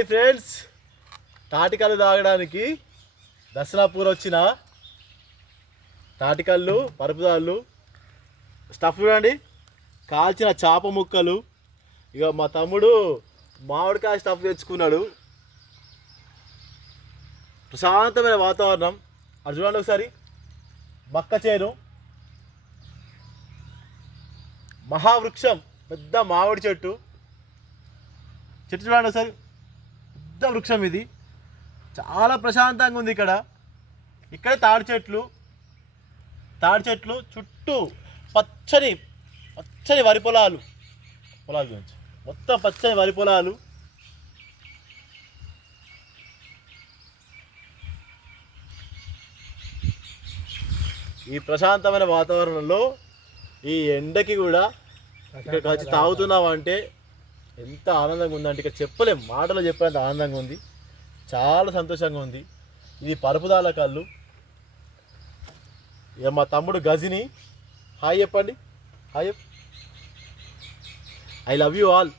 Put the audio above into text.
Friends, తాటికల్లు తాగడానికి దర్శనాపూర్ వచ్చిన తాటికల్లు పరుపుదాళ్ళు stuff చూడండి, కాల్చిన చేప ముక్కలు. ఇక మా తమ్ముడు మామిడికాయ స్టఫ్ తెచ్చుకున్నాడు. ప్రశాంతమైన వాతావరణం. అది చూడండి ఒకసారి, మక్క చేను, మహావృక్షం, పెద్ద మామిడి చెట్టు చూడండి ఒకసారి, పెద్ద వృక్షం ఇది. చాలా ప్రశాంతంగా ఉంది ఇక్కడ తాడి చెట్లు చుట్టూ పచ్చని వరి పొలాలు గురించి మొత్తం పచ్చని వరి పొలాలు. ఈ ప్రశాంతమైన వాతావరణంలో ఈ ఎండకి కూడా ఇక్కడ కలిసి తాగుతున్నామంటే ఎంత ఆనందంగా ఉందంటే ఇక్కడ చెప్పలేం, మాటలు చెప్పేంత ఆనందంగా ఉంది. చాలా సంతోషంగా ఉంది. ఇది పరుపుదాల కళ్ళు. ఇక మా తమ్ముడు గజిని, హాయ్ చెప్పండి, hi. I love you all.